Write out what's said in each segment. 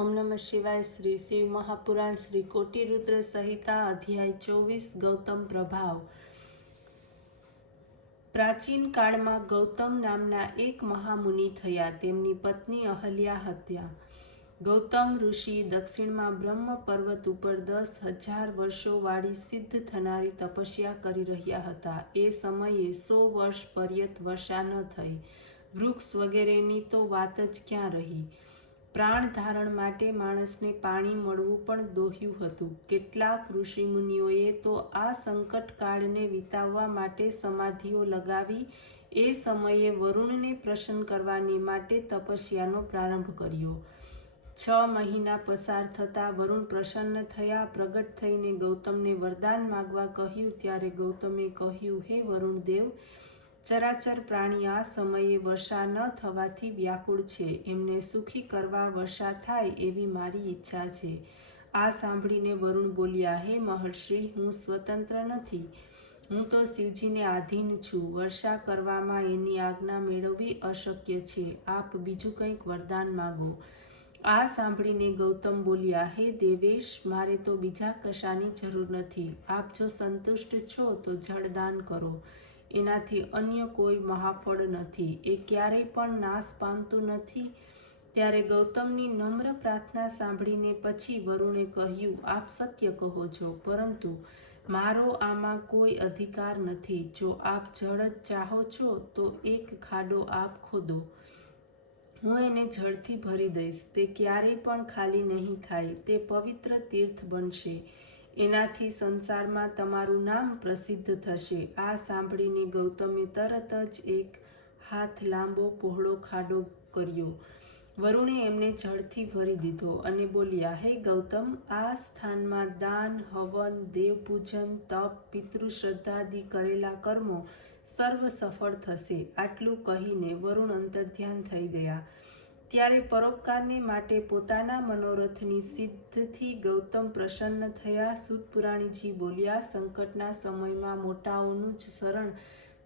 ओम नमः शिवाय। श्री शिव महापुराण श्री कोटिरुद्र संहिता अध्याय 24 गौतम प्रभाव। प्राचीन काळમાં ગૌતમ નામના એક મહામુનિ થયા. તેમની પત્ની અહલ્યા હતા. ગૌતમ ઋષિ દક્ષિણમાં બ્રહ્મ પર્વત ઉપર 10,000 વર્ષો વાળી સિદ્ધ થનારી તપસ્યા કરી રહ્યા હતા. એ સમયે 100 વર્ષ પર્યંત વર્ષા ન થઈ. વૃક્ષ વગેરેની તો વાત જ ક્યાં રહી. પ્રાણ ધારણ માટે માણસને પાણી મળવું પણ દોહ્યું હતું. કેટલાક ઋષિમુનિઓએ તો આ સંકટકાળને વિતાવવા માટે સમાધિઓ લગાવી એ સમયે વરુણને પ્રસન્ન કરવાની માટે તપસ્યાનો પ્રારંભ કર્યો. 6 મહિના પસાર થતાં વરુણ પ્રસન્ન થયા. પ્રગટ થઈને ગૌતમને વરદાન માગવા કહ્યું. ત્યારે ગૌતમે કહ્યું, હે વરુણ દેવ, ચરાચર પ્રાણી આ સમયે વર્ષા ન થવાથી વ્યાકુળ છે. એમને સુખી કરવા વર્ષા થાય એવી મારી ઈચ્છા છે. આ સાંભળીને વરુણ બોલ્યા, હે મહર્ષિ, હું સ્વતંત્ર નથી. હું તો શિવજીને આધીન છું. વર્ષા કરવામાં એની આજ્ઞા મેળવવી અશક્ય છે. આપ બીજું કંઈક વરદાન માગો. આ સાંભળીને ગૌતમ બોલ્યા, હે દેવેશ, મારે તો બીજા કશાની જરૂર નથી. આપ જો સંતુષ્ટ છો તો જળદાન કરો. એનાથી અન્ય કોઈ મહાફળ નથી. એ ક્યારેય પણ નાશ પામતું નથી. ત્યારે ગૌતમની નમ્ર પ્રાર્થના સાંભળીને પછી વરુણે કહ્યું, આપ સત્ય કહો છો, પરંતુ મારો આમાં કોઈ અધિકાર નથી. જો આપ જળ જ ચાહો છો તો એક ખાડો આપ ખોદો. હું એને જળથી ભરી દઈશ. તે ક્યારેય પણ ખાલી નહીં થાય. તે પવિત્ર તીર્થ બનશે. એનાથી સંસારમાં તમારું નામ પ્રસિદ્ધ થશે. આ સાંભળીને ગૌતમે તરત જ એક હાથ લાંબો પહોળો ખાડો કર્યો. વરુણે એમને જળથી ભરી દીધો અને બોલ્યા, હે ગૌતમ, આ સ્થાનમાં દાન, હવન, દેવપૂજન, તપ, પિતૃશ્રદ્ધાદિ કરેલા કર્મો સર્વ સફળ થશે. આટલું કહીને વરુણ અંતર્ધ્યાન થઈ ગયા. ત્યારે પરોપકારને માટે પોતાના મનોરથની સિદ્ધથી ગૌતમ પ્રસન્ન થયા. સૂત પુરાણીજી બોલ્યા, સંકટના સમયમાં મોટાઓનું જ શરણ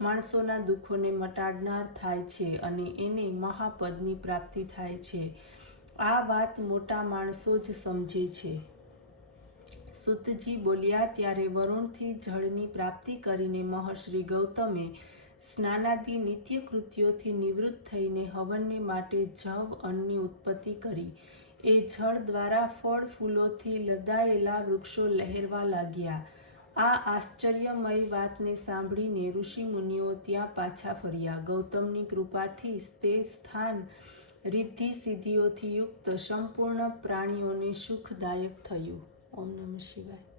માણસોના દુઃખોને મટાડનાર થાય છે અને એને મહાપદની પ્રાપ્તિ થાય છે. આ વાત મોટા માણસો જ સમજે છે. સૂતજી બોલ્યા, ત્યારે વરુણથી જળની પ્રાપ્તિ કરીને મહર્ષિ ગૌતમે સ્નાનાદિ નિત્ય કૃત્યોથી નિવૃત્ત થઈને હવનને માટે જવ અન્નની ઉત્પત્તિ કરી. એ જળ દ્વારા ફળ ફૂલોથી લદાયેલા વૃક્ષો લહેરવા લાગ્યા. આ આશ્ચર્યમય વાતને સાંભળીને ઋષિ મુનિઓ ત્યાં પાછા ફર્યા. ગૌતમની કૃપાથી તે સ્થાન રિદ્ધિ સિદ્ધિઓથી યુક્ત સંપૂર્ણ પ્રાણીઓને સુખદાયક થયું. ઓમ નમઃ શિવાય.